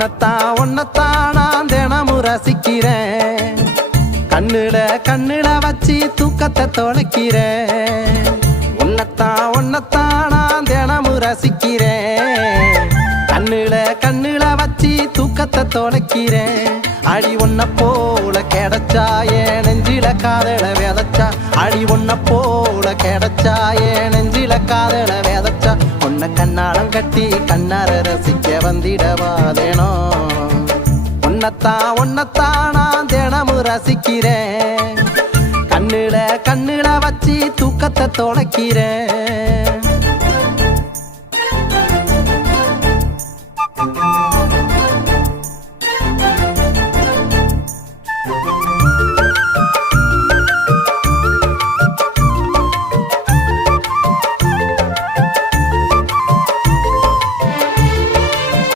ஒன்னத்தான் நான் தினமும் ரசிக்கிறேன். கண்ணுல வச்சு தூக்கத்தை தொலைக்கிறேன். ஒன்னத்தான் நான் தினமும் ரசிக்கிறேன். கண்ணுல வச்சு தூக்கத்தை தொலைக்கிறேன். அடி ஒன்ன போல கிடைச்சா என் நெஞ்சில காதல விதைச்சா. அடி ஒன்ன போல கிடைச்சா என் நெஞ்சில காதல விதைச்சா. உன்னை கண்ணாலம் கட்டி கண்ணார ரசிக்க வந்திடவாதேனோ. ஒன்னத்தான் நான் தினமும் ரசிக்கிறேன். கண்ணுல வச்சு தூக்கத்தை தொலைக்கிறேன்.